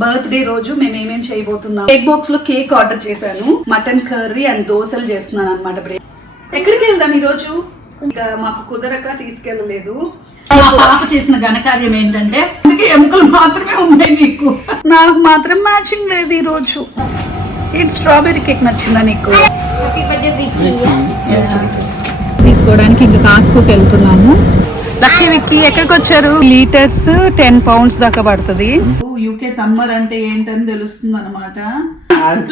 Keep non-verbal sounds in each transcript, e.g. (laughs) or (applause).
Birthday రోజు మేము ఏమేం చేయబోతున్నాం? కేక్ బాక్స్లో కేక్ ఆర్డర్ చేశాను. మటన్ కర్రీ అండ్ దోశలు చేస్తున్నాను అనమాట బ్రేక్ ఎక్కడికి వెళ్దాం ఈ రోజు ఇంకా మాకు కుదరక తీసుకెళ్ళలేదు. మా పాప చేసిన ఘనకార్యం ఏంటంటే అందుకే ఎముకలు మాత్రమే ఉన్నాయి నీకు. నాకు మాత్రం మ్యాచింగ్ లేదు ఈ రోజు ఈ స్ట్రాబెర్రీ కేక్ నచ్చిందా నీకు. తీసుకోవడానికి ఇంకా కాస్కోకి వెళ్తున్నాము. లక్కీ విక్కీ ఎక్కడికి వచ్చారు? లీటర్స్ టెన్ పౌండ్స్ దాకా పడుతుంది. యూకే సమ్మర్ అంటే ఏంటని తెలుస్తుంది అనమాట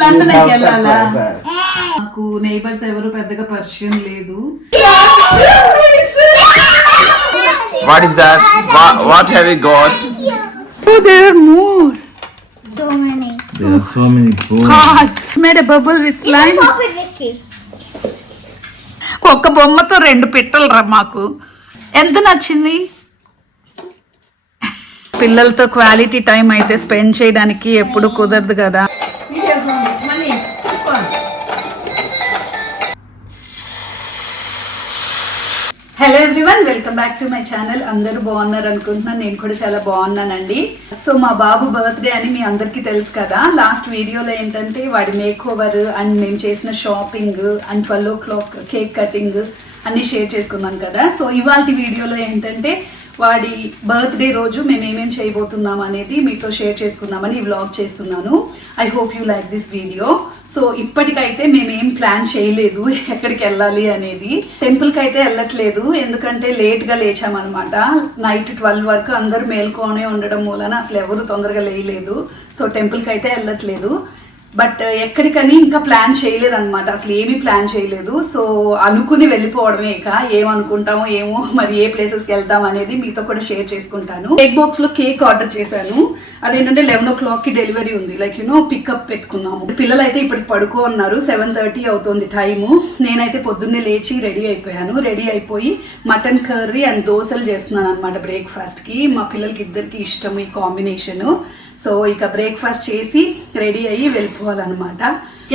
లండన్ వెళ్ళాలా నాకు నైబర్స్ ఎవరు పెద్దగా పరిచయం లేదు What is that? What, what have you got? There more So many. There are so many balls. Bubble with slime Pop it, Vicky. ఒక్క బొమ్మతో రెండు పెట్టలు రా మాకు ఎంత నచ్చింది పిల్లలతో క్వాలిటీ టైం అయితే స్పెండ్ చేయడానికి ఎప్పుడు కుదరదు కదా. Hello everyone welcome back to my channel అందరూ బాగున్నారు అనుకుంటున్నాను నేను కూడా చాలా బాగున్నానండి. సో మా బాబు బర్త్డే అని మీ అందరికీ తెలుసు కదా. లాస్ట్ వీడియోలో ఏంటంటే వాడి మేక్ ఓవర్ అండ్ మేము చేసిన shopping and twelve o'clock cake cutting అన్ని షేర్ చేసుకున్నాం కదా. సో ఇవాళ వీడియోలో ఏంటంటే వాడి బర్త్డే రోజు మేము ఏమేమి చేయబోతున్నాం అనేది మీతో షేర్ చేసుకుందామని ఈ వ్లాగ్ చేస్తున్నాను. I hope you like this video so ఇప్పటికైతే మేమేం ప్లాన్ చేయలేదు (laughs) ఎక్కడికి వెళ్ళాలి అనేది. టెంపుల్కి అయితే వెళ్ళట్లేదు. ఎందుకంటే లేట్గా లేచామన్నమాట. నైట్ ట్వెల్వ్ వరకు అందరూ మేల్కొనే ఉండడం మూలన అసలు ఎవరు తొందరగా లేయలేదు. సో టెంపుల్కి అయితే వెళ్ళట్లేదు. బట్ ఎక్కడికని ఇంకా ప్లాన్ చేయలేదు అనమాట అసలు ఏమీ ప్లాన్ చేయలేదు. సో అనుకుని వెళ్ళిపోవడమే ఇక. ఏమనుకుంటామో ఏమో మరి ఏ ప్లేసెస్కి వెళ్తాం అనేది మీతో కూడా షేర్ చేసుకుంటాను. కేక్ బాక్స్లో కేక్ ఆర్డర్ చేశాను. అదేంటంటే లెవెన్ ఓ క్లాక్కి డెలివరీ ఉంది. లైక్ యూనో పికప్ పెట్టుకున్నాము. పిల్లలు అయితే ఇప్పటికి పడుకో ఉన్నారు సెవెన్ థర్టీ అవుతుంది టైము నేనైతే పొద్దున్నే లేచి రెడీ అయిపోయాను. రెడీ అయిపోయి మటన్ కర్రీ అండ్ దోశలు చేస్తున్నాను అనమాట బ్రేక్ఫాస్ట్కి. మా పిల్లలకి ఇద్దరికి ఇష్టం ఈ కాంబినేషను సో ఇక బ్రేక్ఫాస్ట్ చేసి రెడీ అయ్యి వెళ్ళిపోవాలన్నమాట.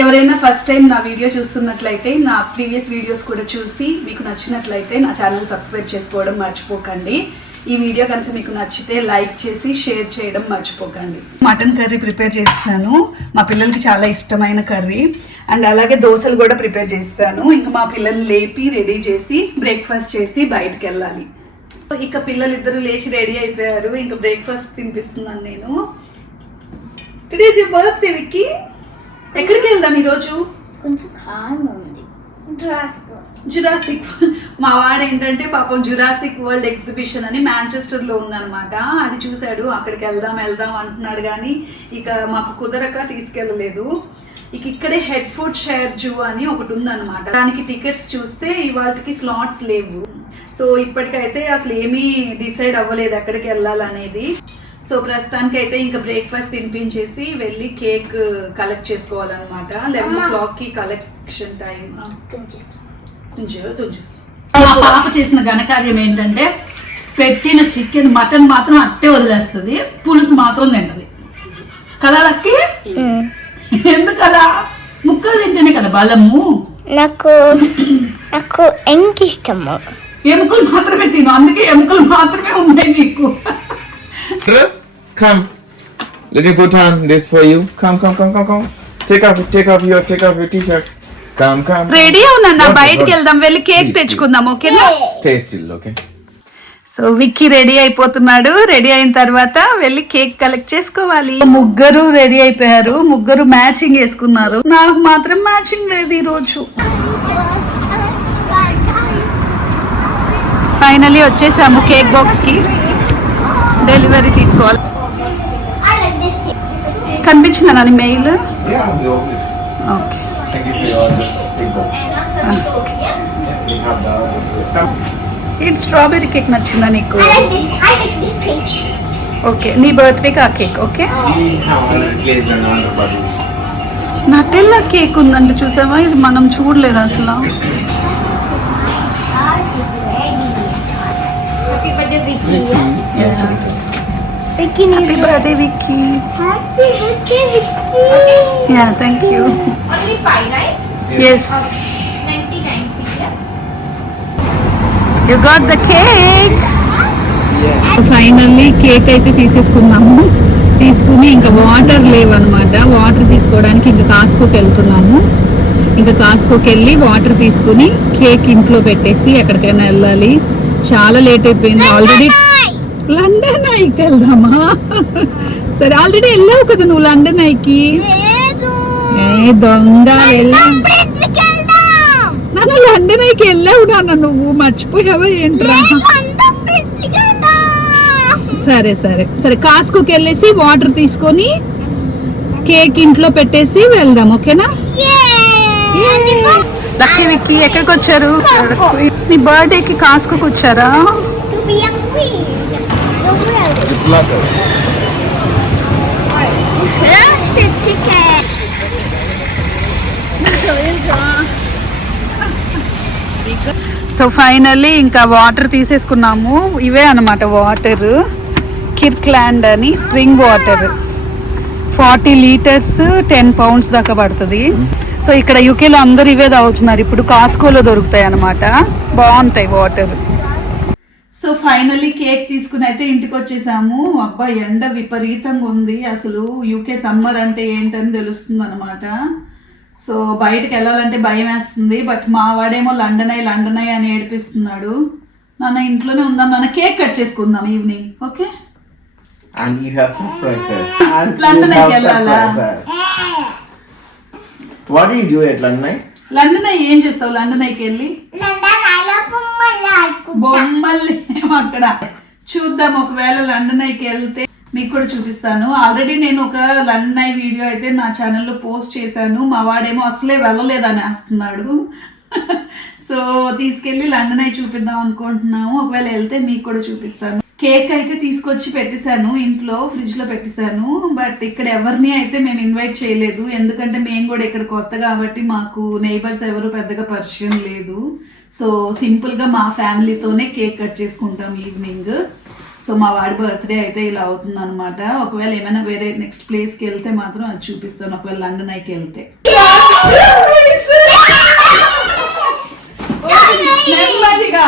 ఎవరైనా ఫస్ట్ టైం నా వీడియో చూస్తున్నట్లయితే నా ప్రీవియస్ వీడియోస్ కూడా చూసి మీకు నచ్చినట్లయితే నా ఛానల్ సబ్స్క్రైబ్ చేసుకోవడం మర్చిపోకండి. ఈ వీడియో కనుక మీకు నచ్చితే లైక్ చేసి షేర్ చేయడం మర్చిపోకండి. మటన్ కర్రీ ప్రిపేర్ చేస్తాను. మా పిల్లలకి చాలా ఇష్టమైన కర్రీ. అండ్ అలాగే దోశలు కూడా ప్రిపేర్ చేస్తాను. ఇంకా మా పిల్లల్ని లేపి రెడీ చేసి బ్రేక్ఫాస్ట్ చేసి బయటకు వెళ్ళాలి ఇక పిల్లలు ఇద్దరు లేచి రెడీ అయిపోయారు. ఇంకా బ్రేక్ఫాస్ట్ తినిపిస్తున్నాను నేను. టుడేస్ యూ బర్త్డే విక్కీ ఎక్కడికి వెళ్దాం ఈరోజు? కొంచెం కారం ఉంది. జురాసిక్ మా వాడు ఏంటంటే పాపం జురాసిక్ వరల్డ్ ఎగ్జిబిషన్ అని మాంచెస్టర్లో ఉందన్నమాట. అది చూశాడు. అక్కడికి వెళ్దాం వెళ్దాం అంటున్నాడు కానీ ఇక మాకు కుదరక తీసుకెళ్ళలేదు. ఇక ఇక్కడే హెడ్ ఫుడ్ షేర్ జూ అని ఒకటి ఉందన్నమాట. దానికి టికెట్స్ చూస్తే ఇవాళకి స్లాట్స్ లేవు. సో ఇప్పటికైతే అసలు ఏమీ డిసైడ్ అవ్వలేదు ఎక్కడికి వెళ్ళాలనేది. సో ప్రస్తుతానికి అయితే ఇంకా బ్రేక్ఫాస్ట్ తినిపించేసి వెళ్ళి కేక్ కలెక్ట్ చేసుకోవాలన్నమాట. లెవెన్ ఓ క్లాక్కి కలెక్షన్ టైం మా పాప చేసిన ఘనకార్యం ఏంటంటే పెట్టిన చికెన్ మటన్ మాత్రం అట్టే వదిలేస్తుంది. పులుసు మాత్రం తింటది. కదా లక్కి? ఎందుకలా? ముక్కలు తింటేనే కదా బలము? నాకు నాకు ఎంకి ఇష్టము. ఎముకలు మాత్రమే తిను. అందుకే ఎముకలు మాత్రమే ఉన్నాయి నీకు. Dress? Come. Let me put on this for you. Come, come, come, come, come. Take off, take off your, take off your t-shirt. Come, come. Ready అవునా Go, బయటికి. వెళ్దాం వెళ్ళి కేక్ తెచ్చుకుందాం ఓకేనా Stay still, okay? So Vicky ready అయిపోతున్నాడు ready అయిన తర్వాత వెళ్ళి కేక్ కలెక్ట్ చేసుకోవాలి ముగ్గురు రెడీ అయిపోయారు ముగ్గురు మ్యాచింగ్ వేసుకున్నారు నాకు మాత్రం మ్యాచింగ్ లేదు ఈ రోజు ఫైనలీ వచ్చేసాము కేక్ బాక్స్కి డెలివరీ తీసుకోవాలి. కనిపించిందా నాది మెయిల్? ఓకే. ఇది స్ట్రాబెరీ కేక్ నచ్చిందా నీకు? ఓకే నీ బర్త్డేకి ఆ కేక్ ఓకే? నా తెల్ల కేక్ ఉందంట చూసావా? ఇది మనం చూడలేదు అసలు. Yeah. yeah. Vicky. Vicky, happy birthday Vicky Happy birthday, Vicky. Yeah thank you Only five, right? Yes 99 yeah? You got the cake finally cake అయితే తీసేసుకున్నాము తీసుకుని ఇంకా వాటర్ లేవన్నమాట. వాటర్ తీసుకోవడానికి ఇంకా కాస్కోకి వెళ్తున్నాము. ఇంకా కాస్కోకి వెళ్ళి వాటర్ తీసుకుని కేక్ ఇంట్లో పెట్టేసి ఎక్కడికైనా వెళ్ళాలి. చాలా లేట్ అయిపోయింది. ఆల్రెడీ లండన్ ఐకి వెళ్దామా సరే ఆల్రెడీ వెళ్ళావు కదా నువ్వు లండన్ ఐకి ఏ దొంగ నాన్న లండన్ ఐకి వెళ్ళావు నాన్న నువ్వు. మర్చిపోయావా ఏంట్రా? సరే సరే. సరే కాస్కోకి వెళ్ళేసి వాటర్ తీసుకొని కేక్ ఇంట్లో పెట్టేసి వెళ్దాం ఓకేనా? వ్యక్తి ఎక్కడికి వచ్చారు. నీ బర్త్డేకి కాస్కోకి వచ్చారా Roasted chicken. సో ఫైనల్లీ ఇంకా వాటర్ తీసేసుకున్నాము. ఇవే అనమాట వాటర్ కిర్క్లాండ్ అని spring water forty litres ten pounds దాకా పడుతుంది. సో ఇక్కడ యూకేలో అందరు ఇవే తాగుతున్నారు. ఇప్పుడు కాస్కోలో దొరుకుతాయి అన్నమాట. బాగుంటాయి వాటర్ సో ఫైనల్లీ కేక్ తీసుకుని అయితే ఇంటికి వచ్చేసాము అబ్బా ఎండ విపరీతంగా ఉంది. అసలు యూకే సమ్మర్ అంటే ఏంటని తెలుస్తుంది అనమాట సో బయటకు వెళ్ళాలంటే భయం వేస్తుంది బట్ మా వాడేమో లండన్ అయ్యి లండన్ అయ్యి అని ఏడిపిస్తున్నాడు. నాన్న ఇంట్లోనే ఉందాం. నాన్న కేక్ కట్ చేసుకుందాం evening. Okay? And you have surprises. And London you have కి వెళ్ళాలా? surprises. What do you do at London? London అయ్యి ఏం చేస్తావు? లండన్ అయ్యికి వెళ్ళి బొమ్మలు లేవు అక్కడ చూద్దాం. ఒకవేళ లండన్ ఐకి వెళ్తే మీకు కూడా చూపిస్తాను. ఆల్రెడీ నేను ఒక లండన్ ఐ వీడియో అయితే నా ఛానల్లో పోస్ట్ చేశాను. మా వాడేమో అసలే వెళ్ళలేదని అంటున్నాడు. (laughs) సో తీసుకెళ్ళి లండన్ ఐ చూపిద్దాం అనుకుంటున్నాము. ఒకవేళ వెళ్తే మీకు కూడా చూపిస్తాను. కేక్ అయితే తీసుకొచ్చి పెట్టేశాను ఇంట్లో ఫ్రిడ్జ్లో పెట్టేశాను బట్ ఇక్కడ ఎవరిని అయితే మేము ఇన్వైట్ చేయలేదు. ఎందుకంటే మేము కూడా ఇక్కడ కొత్త కాబట్టి మాకు నైబర్స్ ఎవరు పెద్దగా పరిచయం లేదు. సో సింపుల్గా మా ఫ్యామిలీతోనే కేక్ కట్ చేసుకుంటాం ఈవినింగ్. సో మా వాడి బర్త్డే అయితే ఇలా అవుతుంది అనమాట ఒకవేళ ఏమైనా వేరే నెక్స్ట్ ప్లేస్కి వెళ్తే మాత్రం అది చూపిస్తాను. ఒకవేళ లండన్ ఐకి వెళ్తే నెమ్మదిగా.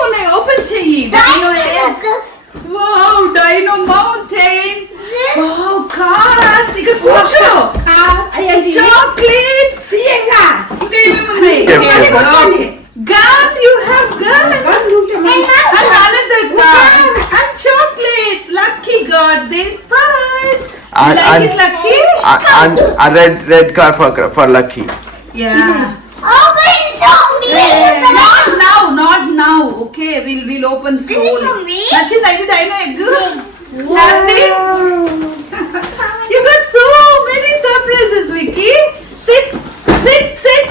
મને ઓપન છે ઈ ડાયનો એક વાવ ડાયનો માઉન્ટેન વાવ ખાસ ઈ કે પૂછો ચોકલેટ સિંગા દે મને gun you have gun and another gun. And chocolates. Lucky god these parts and, like and, it lucky and a red red car for for lucky. Yeah. Oh wait no now. Okay, we'll we'll open slowly. This is for me. Nachita, is it I know egg? Happy? you got so many surprises, Vicky. Sit, sit, sit.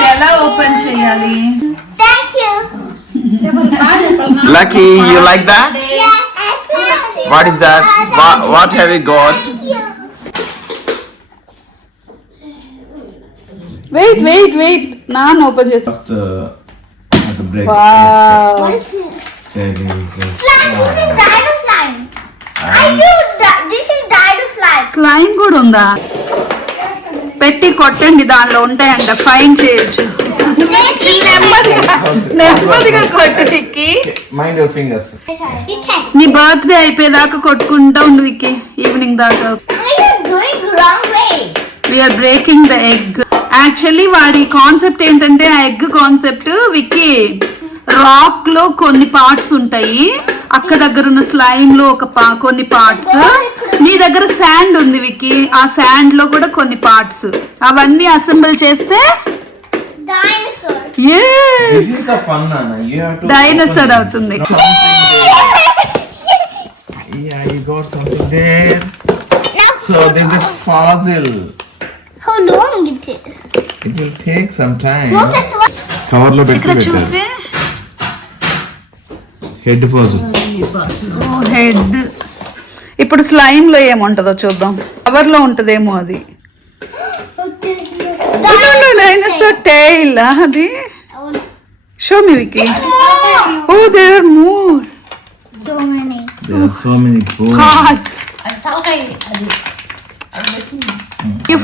Della open cheyali. Thank you. Lucky, you like that? Yes. What is that? What, what have you got? Wait, wait, wait. Naan open just. Just. Uh, have to break. Wow There you go. Slime కూడా ఉందా? పెట్టి కొట్టండి దానిలో ఉంటాయంట. Fine చేయొచ్చు. (laughs) నెమ్మదిగా కొట్టు Vicky. Mind your fingers. You can. నీ బర్త్డే అయిపోయేదాకా కొట్టుకుంటా ఉండు విక్కీ ఈవినింగ్ దాకా. What are you doing wrong way? We're breaking the egg actually వాడి కాన్సెప్ట్ ఏంటంటే ఆ ఎగ్ కాన్సెప్ట్ విక్కీ రాక్లో కొన్ని పార్ట్స్ ఉంటాయి. అక్క దగ్గర ఉన్న స్లైమ్లో ఒక పా- కొన్ని పార్ట్స్ నీ దగ్గర శాండ్ ఉంది విక్కీ. ఆ శాండ్లో కూడా కొన్ని పార్ట్స్ అవన్నీ అసెంబుల్ చేస్తే. డైనోసార్ అవుతుంది. So there's a fossil. How long it will take some time కవర్లో పెట్టి పెట్టారు. హెడ్ ఫోన్ హెడ్ ఇప్పుడు స్లైమ్లో ఏముంటదో చూద్దాం. కవర్లో ఉంటదేమో అది.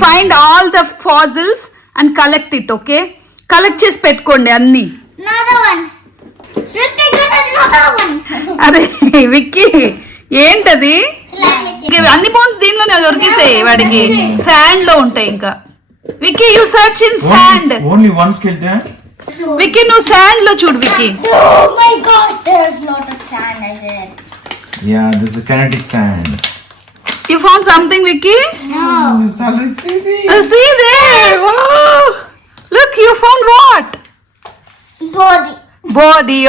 Find all the fossils and collect it okay collect చేసి పెట్టుకోండి అన్ని. అరే విక్కీ ఏంటది? అన్ని బోన్స్ దీనిలోనే దొరికేసాయి వాడికి. శాండ్లో ఉంటాయి ఇంకా. Vicky you search in sand only నువ్వు శాండ్లో చూడు Vicky oh my god there is not you found something Vicky No. It's already easy. See they look you found what Body. is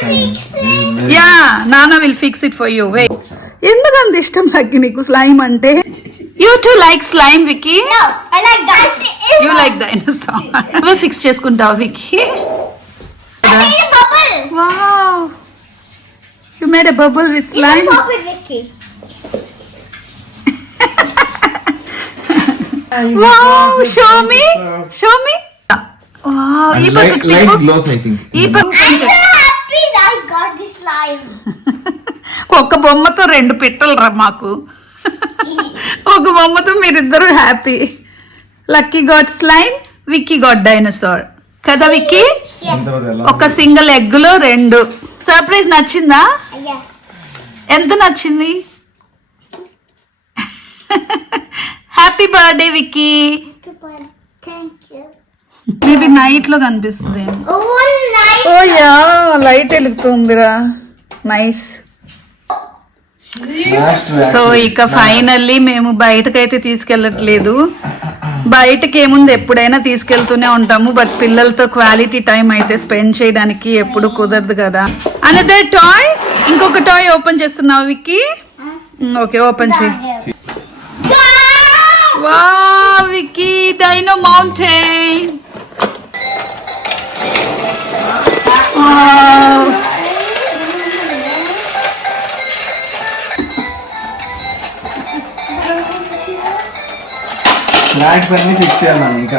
very- yeah నానా will fix it for you way ఎందుకంత ఇష్టం నాకు నీకు slime అంటే? You to like slime that. You like dinosaur నువ్వే fix చేసుకుంటావు Vicky I made a bubble. Bubble with You pop it, Vicky. Wow show me show me wow And ఈ light, light తిప్పు glows, I think. I'm కొంచెం so happy that I got this slime. (laughs) ఒక బొమ్మతో రెండు పిట్టలు రా మాకు. (laughs) ఒక బొమ్మతో మీరిద్దరు happy lucky got slime Vicky got dinosaur కదా విక్కీ ఒక సింగిల్ ఎగ్లో రెండు. సర్ప్రైజ్ నచ్చిందా. ఎంత నచ్చింది? Happy birthday Vicky Thank you. Maybe నైట్లో కనిపిస్తుంది. Oh, nice. Oh yeah light వెలుగుతుందిరా. నైస్ సో ఇక ఫైనల్లీ మేము బయటకైతే తీసుకెళ్ళట్లేదు. బయటకి ఏముంది ఎప్పుడైనా తీసుకెళ్తూనే ఉంటాము బట్ పిల్లలతో క్వాలిటీ టైం అయితే స్పెండ్ చేయడానికి ఎప్పుడు కుదరదు కదా. అనదర్ టాయ్ ఇంకొక టాయ్ ఓపెన్ చేస్తున్నావు విక్కీ. ఓకే ఓపెన్ చేయి. Wow! వా విక్కీ డైనో మౌంటైన్. Flags అన్ని ఫిక్స్ చేయాలి మనం ఇంకా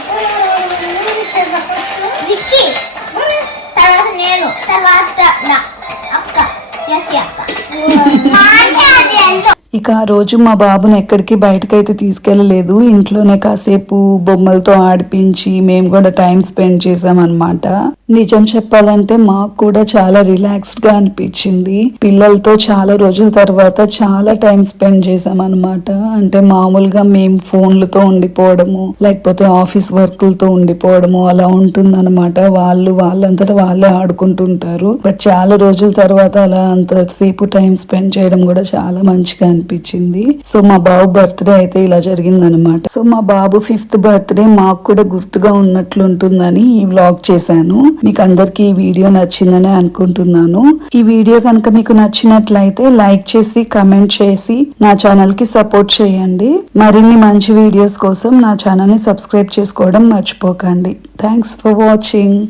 ఇక ఆ రోజు మా బాబుని ఎక్కడికి బయటకైతే తీసుకెళ్ళలేదు. ఇంట్లోనే కాసేపు బొమ్మలతో ఆడిపించి మేము కూడా టైం స్పెండ్ చేసామన్నమాట నిజం చెప్పాలంటే మాకు కూడా చాలా రిలాక్స్డ్గా అనిపించింది. పిల్లలతో చాలా రోజుల తర్వాత చాలా టైం స్పెండ్ చేసామన్నమాట అంటే మామూలుగా మేము ఫోన్లతో ఉండిపోవడము లేకపోతే ఆఫీస్ వర్క్లతో ఉండిపోవడము అలా ఉంటుందన్నమాట. వాళ్ళు వాళ్ళంతటా వాళ్ళే ఆడుకుంటుంటారు. బట్ చాలా రోజుల తర్వాత అలా అంతసేపు టైం స్పెండ్ చేయడం కూడా చాలా మంచిగా అనిపించింది సో మా బాబు బర్త్డే అయితే ఇలా జరిగింది అనమాట సో మా బాబు ఫిఫ్త్ బర్త్డే మాకు కూడా గుర్తుగా ఉన్నట్లు ఉంటుందని ఈ వ్లాగ్ చేశాను. మీకు అందరికి ఈ వీడియో నచ్చిందని అనుకుంటున్నాను. ఈ వీడియో కనుక మీకు నచ్చినట్లయితే లైక్ చేసి కమెంట్ చేసి నా ఛానల్కి సపోర్ట్ చేయండి. మరిన్ని మంచి వీడియోస్ కోసం నా ఛానల్ని సబ్స్క్రైబ్ చేసుకోవడం మర్చిపోకండి. Thanks for watching.